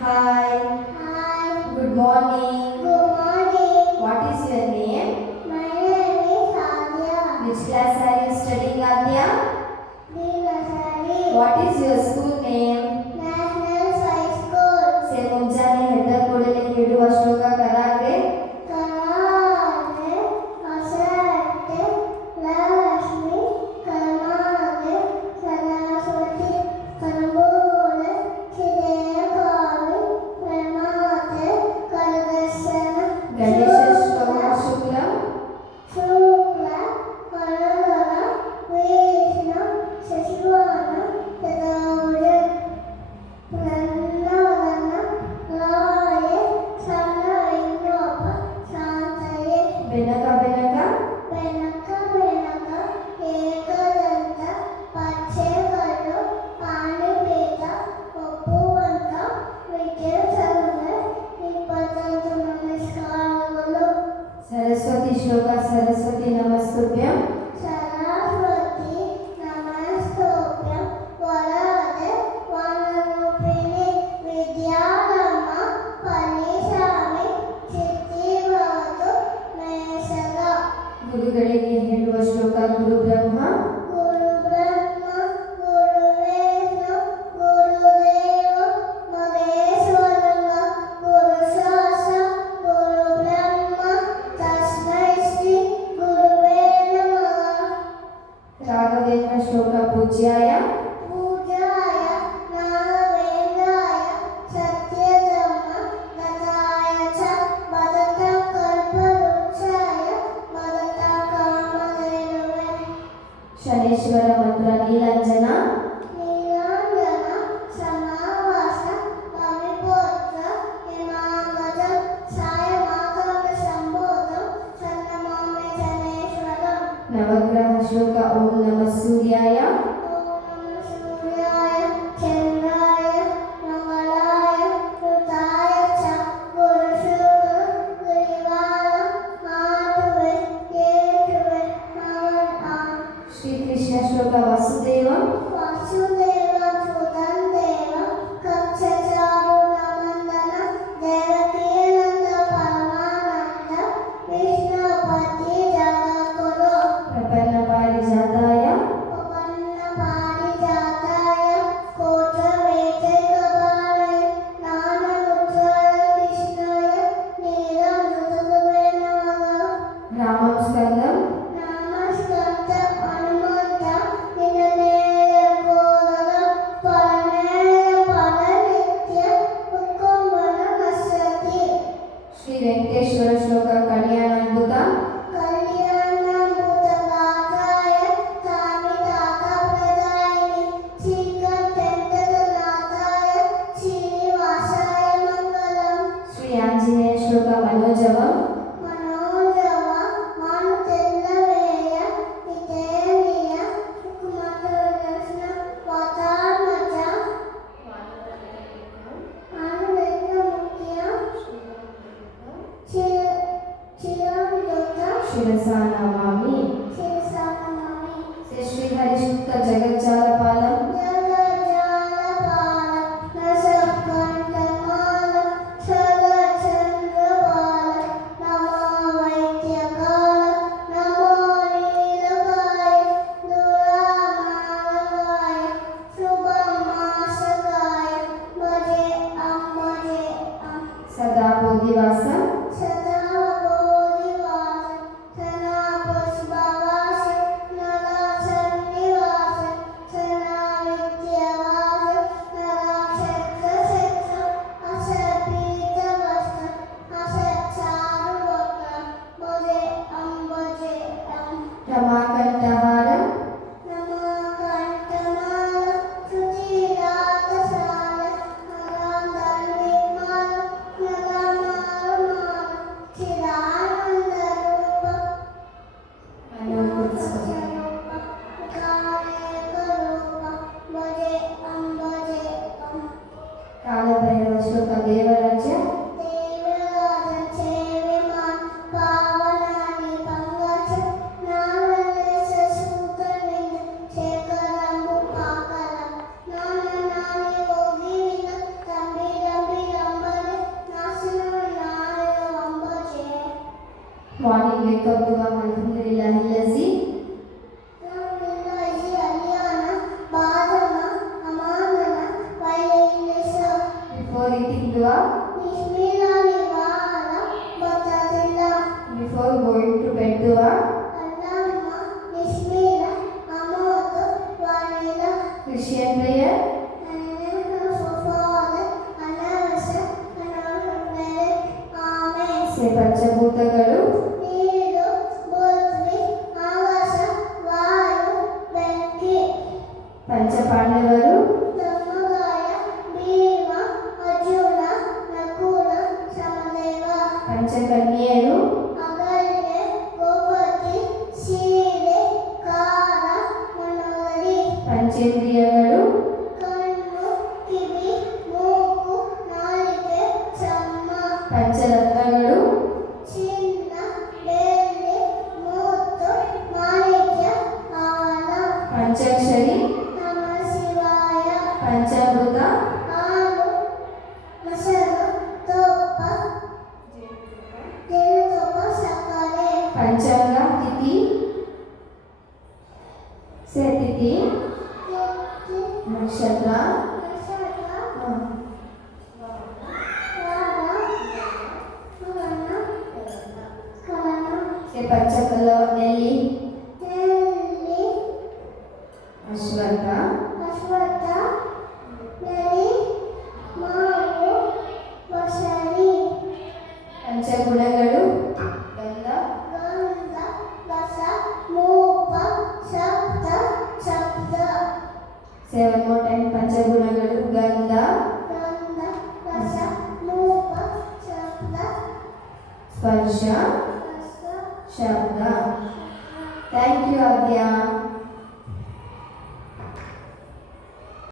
Hi. Hi. Good morning. Good morning. What is your name? My name is Adya. Which class are you studying, Adya? Nursery. What is your school name? National High School. से ಮುಂಜಾನೆ ಎದ್ದ ಕೂಡಲೇ ಹೇಳುವ ಶ್ಲೋಕ ಕರಾಗ್ರೆ ಕರಾದೆ ಅಸರತೆ ಲಕ್ಷ್ಮಿ ಕರ್ಮಾದೆ ಸರಸ್ವತಿ ಕರ್ಮೂಲ ಚಿದಯ ಕಾವಿ ಪ್ರಮಾತೆ ಕರದರ್ಶನ ಗಣೇಶ ಶುಕ್ಲ ಶುಕ್ಲ ವರದರ ವಿಷ್ಣು ಶಶಿವಾನ ತದೌಜ ಪ್ರಣವನ ರಾಯ ಸನ್ನವಿನ್ನೋಪ ಶಾಂತಯೇ ಬೆನಕ ಬೆನಕ ಬೆನಕ ಬೆನಕ ಏಕದಂತ ಪಚ್ಚೆಗಳು ಪಾಣಿಪೇಟ ಒಪ್ಪುವಂತ ವಿದ್ಯಾಸಂಗ 25 ನಮಸ್ಕಾರಗಳು. ಸರಸ್ವತಿ ಶ್ಲೋಕ ಸರಸ್ವತಿ ನಮಸ್ತುಭ್ಯಂ ಸರಸ್ವತಿ ನಮಸ್ತುಭ್ಯಂ ವರದೆ ವನರೂಪಿಣಿ ವಿದ್ಯಾರಮ್ಮ ಪರಿಶ್ರಮಿ ಸಿದ್ಧಿಭವತು ಮೇ ಸದಾ. ಗುರುಗಳಿಗೆ ಹೇಳುವ ಶ್ಲೋಕ ಗುರು ಬ್ರಹ್ಮ ಗುರು ಬ್ರಹ್ಮ ಗುರು ವಿಷ್ಣು ಗುರುದೇವ ಮಹೇಶ್ವರಃ ಗುರು ಸಾಕ್ಷಾತ್ ಗುರು ಬ್ರಹ್ಮ ತಸ್ಮೈ ಶ್ರೀ ಗುರುವೇ ನಮಃ. ರಾಘವೇಂದ್ರ ಶ್ಲೋಕ ಪೂಜ್ಯಾಯ ಪೂಜಾಯ ನಾರಾಯಣಾಯ ಸತ್ಯಧರ್ಮ ಗತಾಯ ಚ ಭರತಂ ಕಲ್ಪವೃಕ್ಷಾಯ ಭರತಂ ಕಾಮಧೇನವೇ. ಶನೇಶ್ವರ ಮಂತ್ರ ನೀಲಾಂಜನ ನೀಲಾಂಜನ ಸಮಾವಾಸ ಕವಿಪುತ್ರ ಹಿಮಾಂಗಜಂ ಸಾಯಮಾಕರಣ ಸಂಬೋಧಂ ಸನ್ನಮಾಮಿ ಶನೇಶ್ವರಂ. ನವಗ್ರಹ ಶ್ಲೋಕ ಓಂ ನಮಃ ಸೂರ್ಯಾಯ ಓಂ ನಮಃ ಸೂರ್ಯಾಯ ಚಂದ್ರಾಯ ಮಂಗಲಾಯ ಋತಾಯ ಚ ಗುರು ಶುಕ್ರ ಗುರುವಾರ ಮಾತುವೆ ಕೇತುವೆ ಮಗನ್ ಆ. ಶ್ರೀಕೃಷ್ಣ ಶ್ಲೋಕ ವಾಸುದೇವಂ ವಾಸುದೇವ ಸುತಂ ದೇವ ಕಕ್ಷಚಾರು ನಮಂದನ ದೇವಕೀನಂದ ಪರಮಾನಂದ ವಿಷ್ಣುಪತಿ ಜಗದ್ಗುರು. ಪ್ರಪನ್ನ ಪಾರಿಜಾತಾಯ ಪವನ ಪಾರಿಜಾತಾಯ ಕೋಟ ವೇದೈಕಪಾಲಯ ಜ್ಞಾನಮುದ್ರಾಯ ಕೃಷ್ಣಾಯ ನೀಲಮೃತುವೇ ನಮಃ. ರಾಮಂ ಸ್ಕಂದಂ ನಮಸ್ಕಂದ ಹನುಮಂತ ನಿನನೇಯ ಕೋದಲ ಪರನೇಯ ಪರನಿತ್ಯ ಹುಕ್ಕುಂಬನ ನಶ್ಯತಿ. ಶ್ರೀ ವೆಂಕಟೇಶ್ವರ ಶ್ಲೋಕ ಕಲ್ಯಾಣಾದ್ಭುತ ಕಲ್ಯಾಣಾಮೃತಗಾತ್ರಾಯ ಕಾಮಿತಾರ್ಥಪ್ರದಾಯಿನಿ ಶ್ರೀಕಂಠೇಂದ್ರನಾಥಾಯ ಶ್ರೀನಿವಾಸಾಯ ಮಂಗಲಂ. ಶ್ರೀ ಆಂಜನೇಯ ಶ್ಲೋಕ ಮನೋಜವಂ ಮನೋಜವ ಮಾನುತೆಲ್ಲವೇಯ ಹಿತೇನಿಯ ಕುಮತದರ್ಶನ ವಾತಾತ್ಮಜ ಆನಂದ ಮುಖ್ಯ ಚಿರಂದುತ ಶಿರಸಾ ನಮಾಮಿ ಶಿರಸಾನಮಾಮಿ. ಶ್ರೀ ಹರಿಸುತ್ತ ಜಗಜ್ಜಾಲಪಾಲಂ ಜಗಜ್ಜಾಲಪಾಲ ನಸಕಂಠಮಾಲ ಸದಚಂದ್ರಪಾಲ ನಮೋ ವೈದ್ಯಕಾಲ ನಮೋ ನೀಲಕಾಯ ದುರಾಮಾನಕಾಯ ಶುಭಮಾಸಕಾಯ ಭಜೆ ಅಂಬಜೆ ಅಂ. ಸದಾ ಬೋಧಿವಾಸ ಸದಾ ಬೋಧಿವಾಸ ಸದಾ ಪುಷ್ಪವಾಸ ನರ ಸನ್ನಿವಾಸ ಸದಾ ವಿದ್ಯಾವಾಸ ನರ ಕ್ಷೇತ್ರ ಕ್ಷೇತ್ರ ಅಸಪೀತ ವಸ್ತ್ರ ಅಸಚಾರು ವಕ್ರ ಭಜೆ ಅಂಬಜೆ ಅಂ. ರಮಾಕಂಠಹಾರಂ ನಮಃ ಕಂಠಮಾಲ ಶ್ರುತಿರಾಗಸಾಲ ನಗಾಂಧರ್ವಿಮಾಲ ನಗಮಾಲ morning wake up dua alhamdulillahillazi before eating dua before going to bed dua Christian prayer say ಪಂಚಭೂತಗಳು ಪಂಚಪಾಂಡವರು ಪಂಚಕನ್ಯೆಯರು ಪಂಚೇಂದ್ರಿಯಗಳು ಪಂಚರತ್ನಗಳು ಪಂಚಾಕ್ಷರಿ ಪಂಚಾಮೃತ ಪಂಚಾಂಗ ತಿಥಿ ತಿಥಿ ನಕ್ಷತ್ರ ಪಂಚಕಲ ನೆಲ್ಲಿ ಅಶ್ವತ್ಥ ಪಂಚಗುಣಗಳು ಗಂಧ ಸೆವೆನ್ ಮೋರ್ ಟೈಮ್ ಪಂಚಗುಣಗಳು ಗಂಧ ಸ್ಪರ್ಶ ಶಬ್ದ ಥ್ಯಾಂಕ್ ಯು ಆದ್ಯಾ